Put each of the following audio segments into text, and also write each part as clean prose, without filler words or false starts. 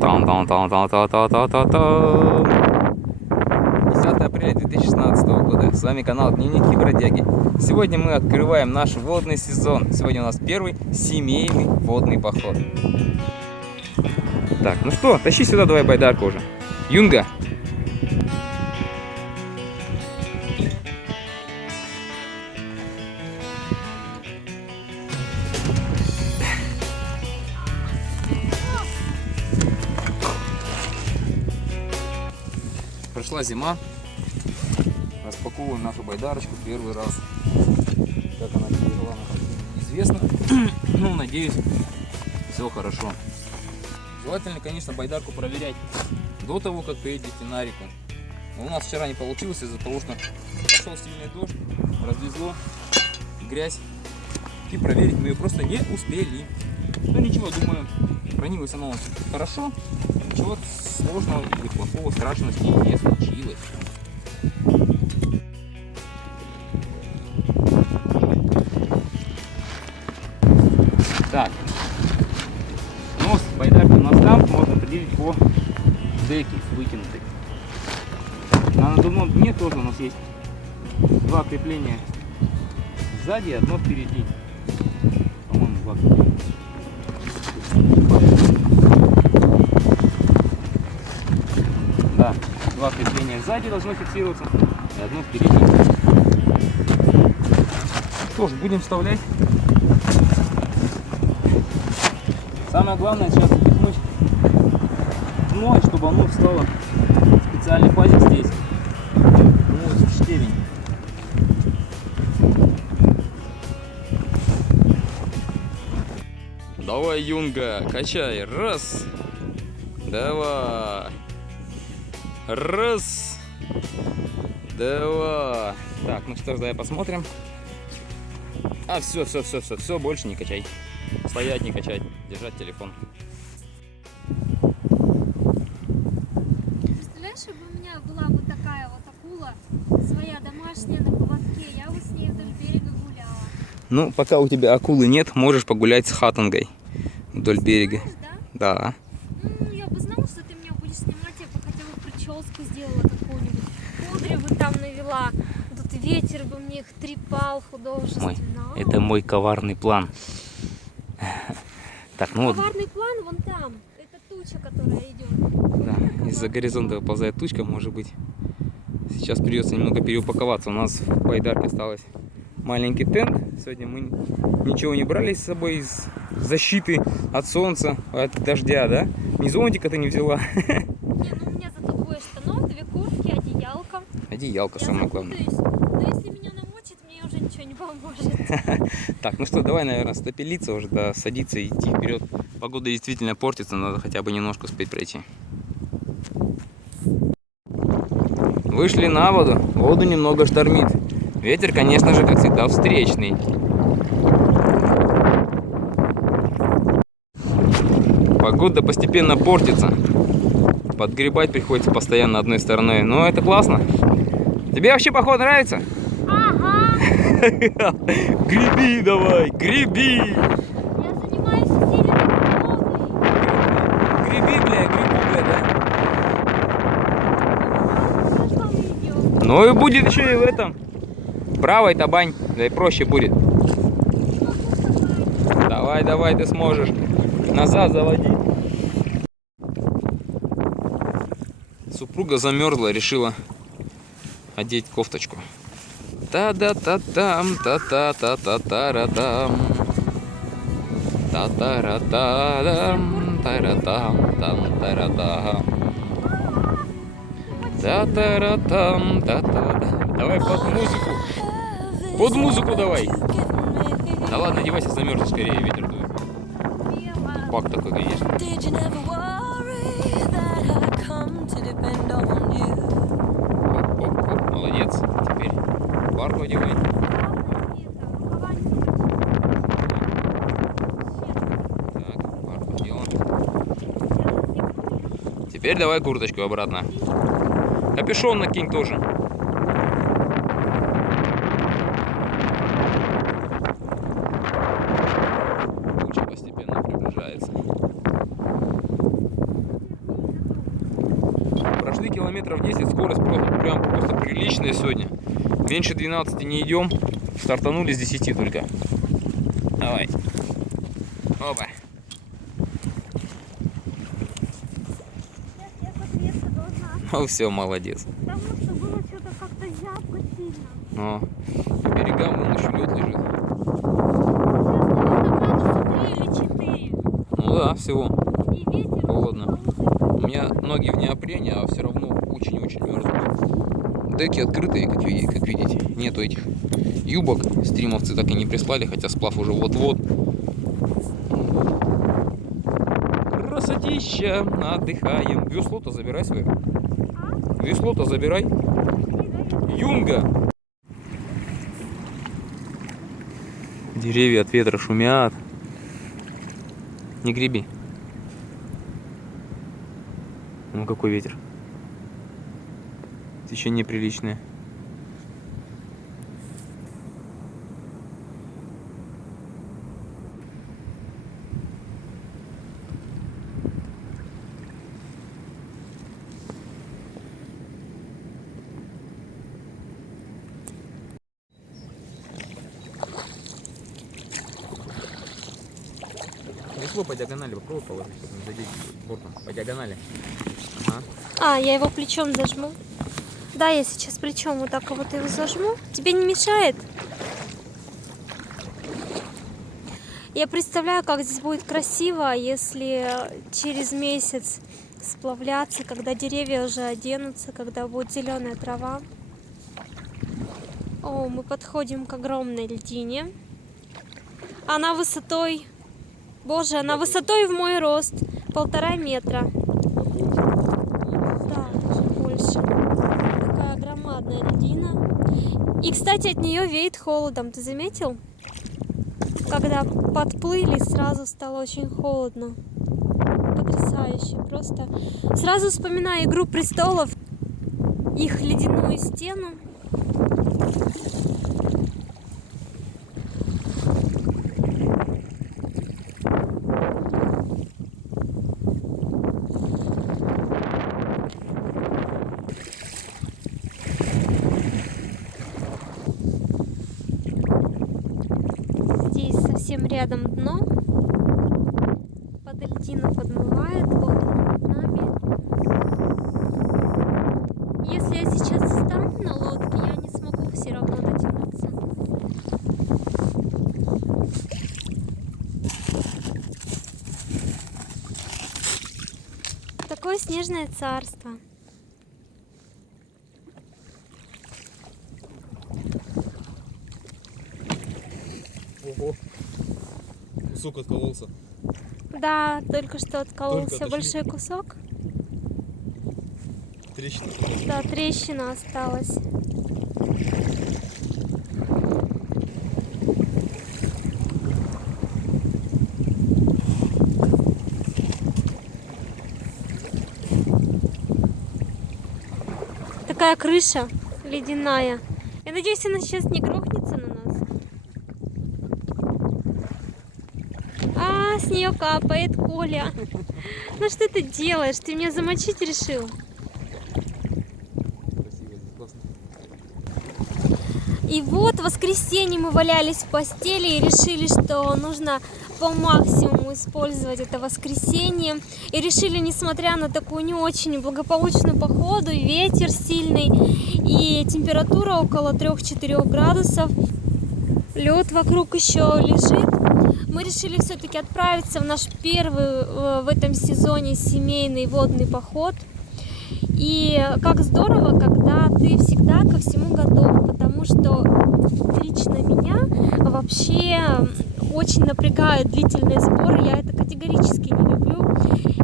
Та-та-та-та-та-та-та-та. 10 апреля 2016 года. С вами канал Дневники Бродяги. Сегодня мы открываем наш водный сезон. Сегодня у нас первый семейный водный поход. Так, ну что, тащи сюда давай байдарку уже. Юнга. Прошла зима. Распаковываем нашу байдарочку первый раз. Как она пережила, неизвестно. Ну, надеюсь, все хорошо. Желательно, конечно, байдарку проверять до того, как приедете на реку. Но у нас вчера не получилось из-за того, что пошел сильный дождь, разлезло грязь. И проверить мы ее просто не успели. Ну ничего, думаю, хранилось оно хорошо. Ничего сложного или плохого, страшного с ней не случилось. Так, нос байдарки у нас там, можно определить по деке вытянутой. На надувном дне тоже у нас есть два крепления сзади и одно впереди. По-моему, два крепления. Да, два крепления сзади должно фиксироваться и одно впереди. Что ж, будем вставлять. Самое главное сейчас запихнуть дно, чтобы оно встало в специальной фазе здесь. Вот штевень. Давай, Юнга, качай. Раз. Давай. Раз. Давай. Так, ну что ж, давай посмотрим. А, все, больше не качай. Стоять, не качать, держать телефон. Представляешь, чтобы у меня была бы такая вот акула, своя домашняя на поводке, я бы с ней вдоль берега гуляла. Ну, пока у тебя акулы нет, можешь погулять с хатангой вдоль берега. Знаешь, да? Да. Ну, я бы знала, что ты меня будешь снимать, я бы хотя бы прическу сделала какую-нибудь, кудри бы там навела, тут ветер бы мне их трепал художественно. Это мой коварный план. Так, ну вот. Коварный план вон там, это туча, которая идет. Да, из-за горизонта выползает тучка, может быть. Сейчас придется немного переупаковаться. У нас в байдарке осталось маленький тент. Сегодня мы ничего не брали с собой из защиты от солнца, от дождя, да? Ни зонтика ты не взяла. Не, ну у меня зато двое штанов, две куртки, одеялко. Одеялка, самое главное. Но если меня намочит, мне уже ничего не поможет. Так, ну что, давай, наверное, стопелиться уже, да, садиться и идти вперед. Погода действительно портится, надо хотя бы немножко успеть пройти. Вышли на воду, воду немного штормит. Ветер, конечно же, как всегда, встречный. Погода постепенно портится. Подгребать приходится постоянно одной стороной. Но это классно. Тебе вообще поход нравится? Ага. Греби давай, греби! Я занимаюсь усиленной тренировкой. Греби, бля, да? Я что видео? Ну и будет еще и в этом. Правой табань, да и проще будет. Давай, давай, ты сможешь. Назад заводи. Супруга замерзла, решила одеть кофточку. Та-да-та-там, та-та-та-та-та-ра-там. Та-та-ра-та-дам, та-ра-там, там-та-ра-там. Та-та-ра-там, та-та-да. Давай под музыку. Под музыку давай. Да ладно, одевайся, замерзнешь скорее, ветер дует. Пак такой, конечно. Оп, молодец. Теперь парку одевай. Так, парку делаем. Теперь давай курточку обратно. Капюшон накинь тоже. Туча постепенно приближается. прошли километров 10, скорость прям просто приличная сегодня. Меньше 12 не идем. Стартанули с 10 только. Давай. Опа. Я подвеса должна. Ну все, молодец. Потому что было что-то как-то зябко сильно. Но по берегам вон еще лед лежит. Сейчас, наверное, градуса 3 или 4. Ну да, всего. И ветер Холодно. холодный. У меня ноги в неопрене, а все равно очень-очень мерзнут. Деки открытые, как видите. Нету этих юбок. Стримовцы так и не прислали, хотя сплав уже вот-вот. Красотища, отдыхаем. Весло-то забирай свое. Весло-то забирай. Юнга. Деревья от ветра шумят. Не греби. Ну какой ветер. Течение приличное. Весло по диагонали попробуй положить, чтобы не задеть бортом. По диагонали. Ага. А, я его плечом зажму. Да, я сейчас плечом вот так вот его зажму. Тебе не мешает? Я представляю, как здесь будет красиво, если через месяц сплавляться, когда деревья уже оденутся, когда будет зеленая трава. О, мы подходим к огромной льдине. Она высотой, боже, она высотой в мой рост, 1,5 метра. Да, даже больше. Такая громадная льдина. И, кстати, от нее веет холодом. Ты заметил? Когда подплыли, сразу стало очень холодно. Потрясающе. Просто сразу вспоминаю «Игру престолов», их ледяную стену. Здесь совсем рядом дно. Под льдину подмывает, вот оно над нами. Если я сейчас встану на лодке, я не смогу все равно дотянуться. Такое снежное царство. Ого. Кусок откололся. Да, только что откололся Только большой кусок. Трещина. Да, трещина осталась. Такая крыша ледяная. Я надеюсь, она сейчас не грохнется на нас. А, с нее капает, Коля. Ну что ты делаешь? Ты меня замочить решил? Красиво, классно. И вот в воскресенье мы валялись в постели и решили, что нужно по максимуму использовать это воскресенье. И решили, несмотря на такую не очень благополучную погоду, ветер сильный и температура около 3-4 градусов, лед вокруг еще лежит, мы решили все-таки отправиться в наш первый в этом сезоне семейный водный поход. И как здорово, когда ты всегда ко всему готов, потому что лично меня вообще очень напрягают длительные сборы, я это категорически не люблю.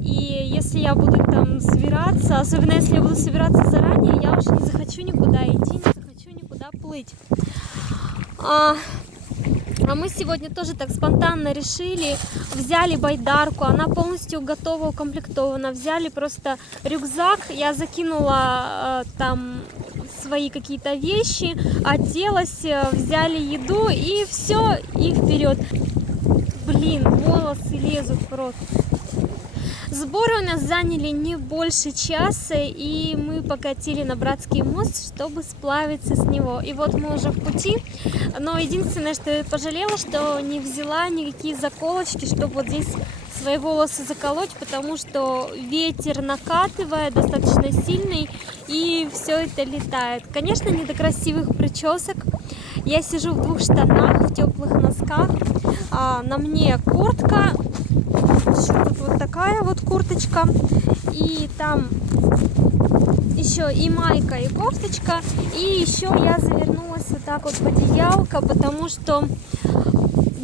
И если я буду там собираться, особенно если я буду собираться заранее, я уже не захочу никуда идти, не захочу никуда плыть. А мы сегодня тоже так спонтанно решили, взяли байдарку, она полностью готова, укомплектована, взяли просто рюкзак, я закинула там свои какие-то вещи, оделась, взяли еду и все, и вперед. Блин, волосы лезут в рот. Сборы у нас заняли не больше часа, и мы покатили на Братский мост, чтобы сплавиться с него. И вот мы уже в пути, но единственное, что я пожалела, что не взяла никакие заколочки, чтобы вот здесь свои волосы заколоть, потому что ветер накатывает достаточно сильный, и все это летает. Конечно, не до красивых причесок. Я сижу в 2 штанах, в теплых носках, на мне куртка, вот такая вот курточка, и там еще и майка, и кофточка, и еще я завернулась вот так вот в одеялко, потому что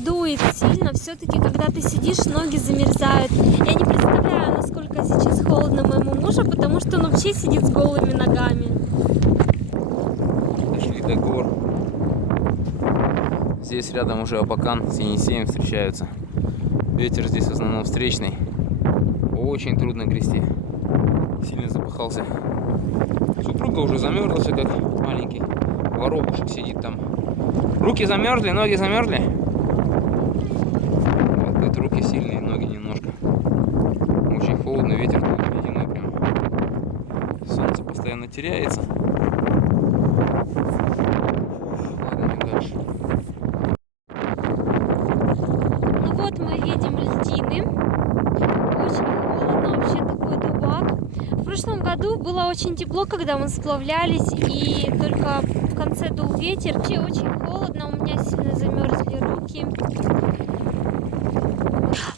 дует сильно. Все-таки, когда ты сидишь, ноги замерзают. Я не представляю, насколько сейчас холодно моему мужу, потому что он вообще сидит с голыми ногами. Дошли до гор. Здесь рядом уже Абакан с Енисеем встречаются. Ветер здесь в основном встречный. Очень трудно грести. Сильно запахался. Супруга уже замерзла, как маленький воробушек сидит там. Руки замерзли, ноги замерзли. Вот тут руки сильные, ноги немножко. Очень холодно, ветер тут ледяной прям. Солнце постоянно теряется. Ладно, идем дальше. Ну вот мы едем льдины. Очень холодно, вообще такой дубак. В прошлом году было очень тепло, когда мы сплавлялись, и только в конце дул ветер. Вообще очень холодно, у меня сильно замерзли руки.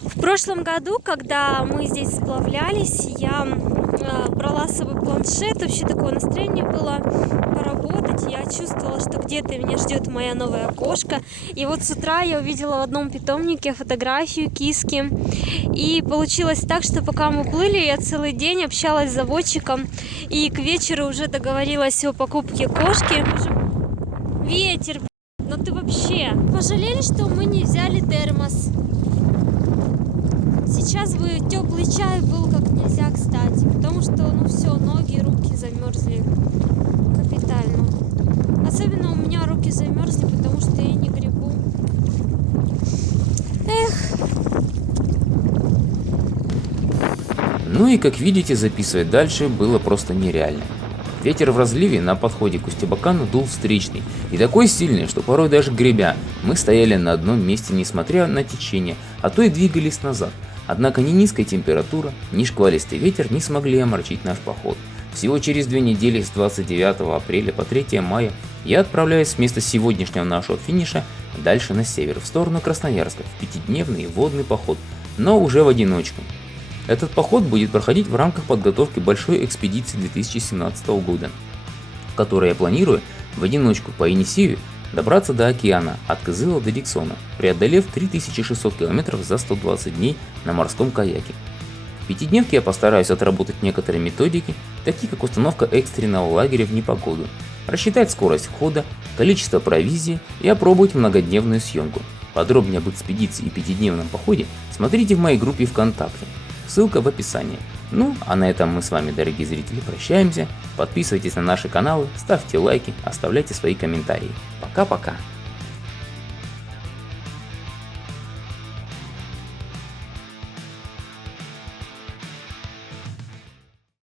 В прошлом году, когда мы здесь сплавлялись, я брала с собой планшет, вообще такое настроение было поработать. Я чувствовала, что где-то меня ждет моя новая кошка. И вот с утра я увидела в одном питомнике фотографию киски. И получилось так, что пока мы плыли, я целый день общалась с заводчиком. И к вечеру уже договорилась о покупке кошки. Ветер, ну ты вообще. Пожалели, что мы не взяли термос. Сейчас бы теплый чай был как нельзя кстати, потому что, ну все, ноги и руки замерзли капитально. Особенно у меня руки замерзли, потому что я не гребу. Эх. Ну и как видите, записывать дальше было просто нереально. Ветер в разливе на подходе к Усть-Абакану дул встречный и такой сильный, что порой даже гребя, мы стояли на одном месте, несмотря на течение, а то и двигались назад. Однако ни низкая температура, ни шквалистый ветер не смогли омрачить наш поход. Всего через 2 недели, с 29 апреля по 3 мая, я отправляюсь с места сегодняшнего нашего финиша дальше на север, в сторону Красноярска, в 5-дневный водный поход, но уже в одиночку. Этот поход будет проходить в рамках подготовки большой экспедиции 2017 года, в которой я планирую в одиночку по Енисею добраться до океана от Кызыла до Диксона, преодолев 3600 км за 120 дней на морском каяке. В 5-дневке я постараюсь отработать некоторые методики, такие как установка экстренного лагеря в непогоду, рассчитать скорость входа, количество провизии и опробовать многодневную съемку. Подробнее об экспедиции и 5-дневном походе смотрите в моей группе ВКонтакте. Ссылка в описании. Ну, а на этом мы с вами, дорогие зрители, прощаемся. Подписывайтесь на наши каналы, ставьте лайки, оставляйте свои комментарии. Пока-пока.